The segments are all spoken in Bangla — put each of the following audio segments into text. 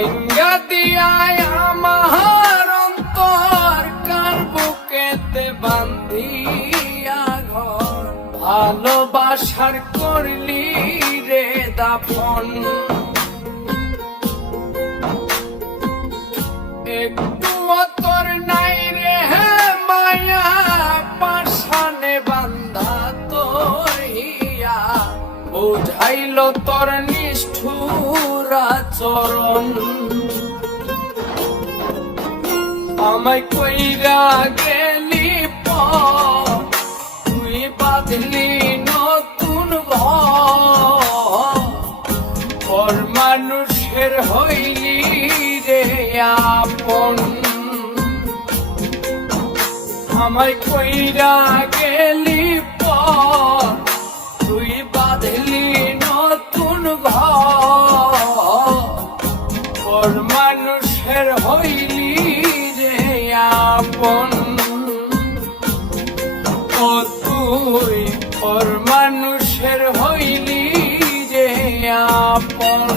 ভাঙ্গা দিয়ায় আমার অন্তর কার বুকেতে বান্ধিয়া ঘর ভালোবাসার করলি রে দাফন একটু তোর নাই রে মায়া পাশানে বান্ধা তোর হিয়া বুঝাইল তোর নিষ্ঠুর আচরণ আমায় কইরা গেলি পর তুই বাঁধলি নতুন ঘর মানুষের হইলি রে আপন আমায় কইরা গেলি পর তুই বাঁধলি নতুন ঘর মানুষের হইলি রে আপন ও তুই পর মানুষের হইলি রে আপন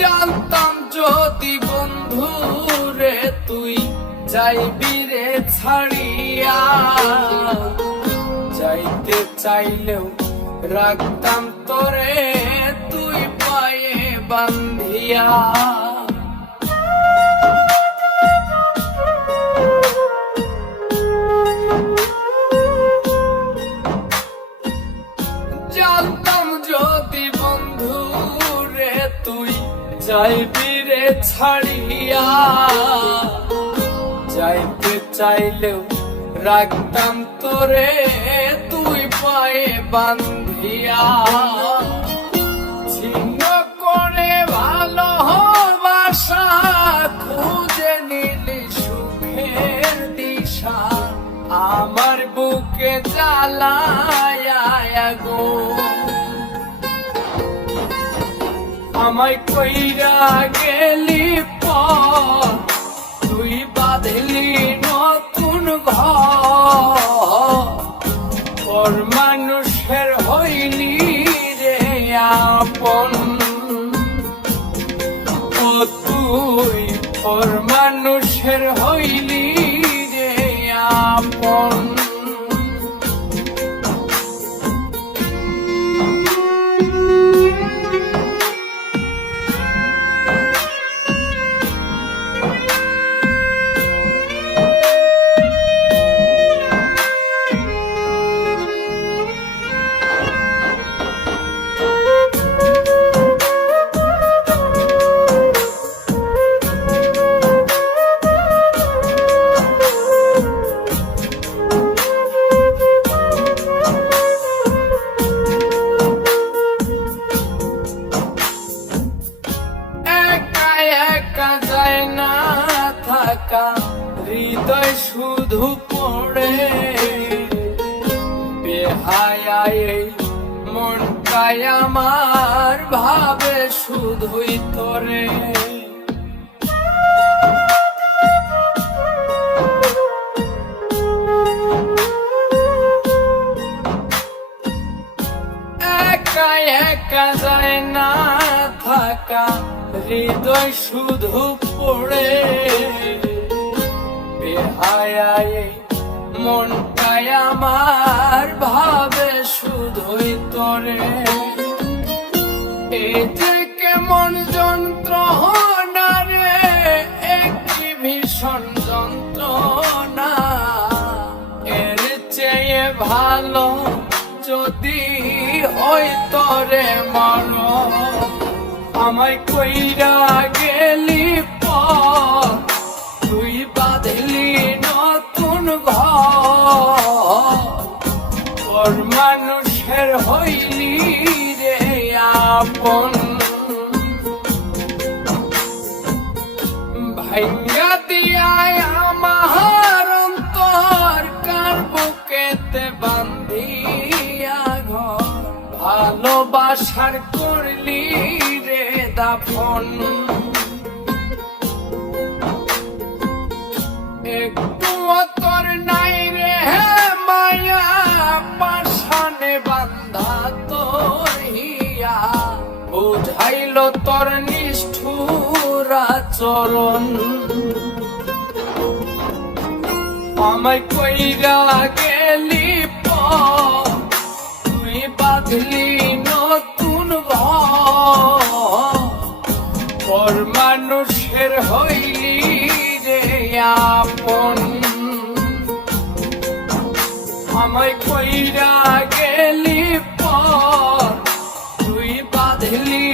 জানতাম যদি বন্ধু রে তুই যাইবি রে ছাড়িয়া যাইতে চাইলেও রাখতাম তোরে তুই পায়ে বান্ধিয়া জানতাম যদি বন্ধু রে তুই যাইবি রে ছাড়িয়া যাইতে চাইলেও রাখতাম তোরে তুই পায়ে বান্ধিয়া ছিন্ন করে ভালোবাসা খুঁজে নিলি সুখের দিশা আমার বুকে জ্বালায়া গো আমায় কইরা গেলি পর তুই বাঁধলি নতুন ঘর মানুষের হইলি রে আপন ও তুই পর মানুষের হইলি রে আপন হৃদয় শুধু পড়ে বেহায়ায় মনটাই আমার ভাবে শুধুই তোরে একা একা যায় না থাকা হৃদয় শুধু পড়ে বেহায়ায় মনটাই আমার ভাবে শুধুই তোরে এই যে কেমন যন্ত্রণা রে একটি ভীষণ যন্ত্রণা এর চেয়ে ভালো যদি হই তোরে মরণ আমায় কইরা গেলি পর তুই বাঁধলি নতুন ঘর আশার করলি রে দাফন একটু তোর নাই রে মায়া পাশানে বান্ধা তোর হিয়া বুঝাইল তোর নিষ্ঠুর আচরণ আমায় কইরা গেলি পর তুই বাঁধলি নতুন ঘর পর মানুষের হইলি রে আপন আমায় কইরা গেলি পর তুই বাঁধলি